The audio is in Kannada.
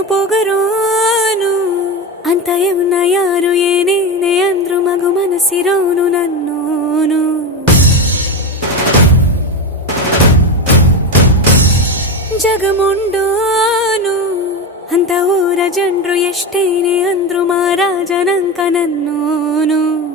ಪೆನ್ನು ಪೊಗರೋನು ಅಂತ ಇವನ ಯಾರು ಏನೇನೆ ಅಂದ್ರು ಮಗು ಮನಸ್ಸಿರೋನು ನನ್ನೋನು. ಜಗಮುಂಡೋನು ಅಂತ ಊರ ಜನರು ಎಷ್ಟೇನೆ ಅಂದ್ರು ಮಹಾರಾಜನಂಕ ನನ್ನೋನು.